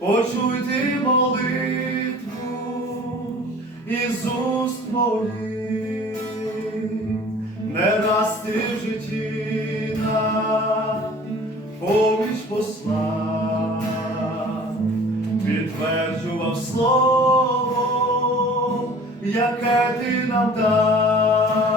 почуй ти молитву із уст моїх, не раз ти в поміч послав, підтверджував слово, яке ти нам дав,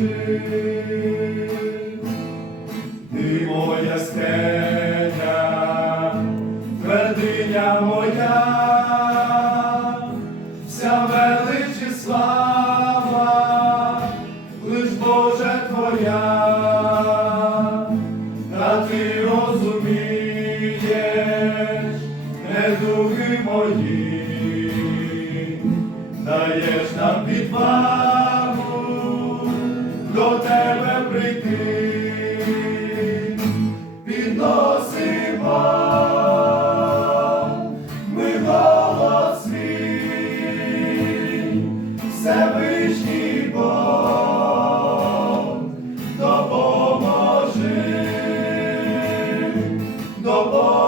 Ти моя стеля, твердиня моя, вся велич лиш Боже Твоя, та ти розумієш недуги мої, даєш нам відвагу. Всевишній Бог, допоможи, допоможи.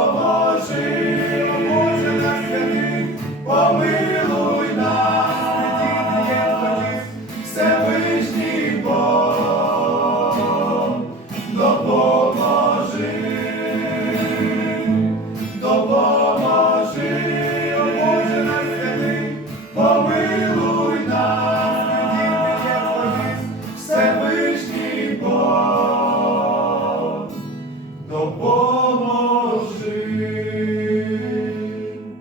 Lord.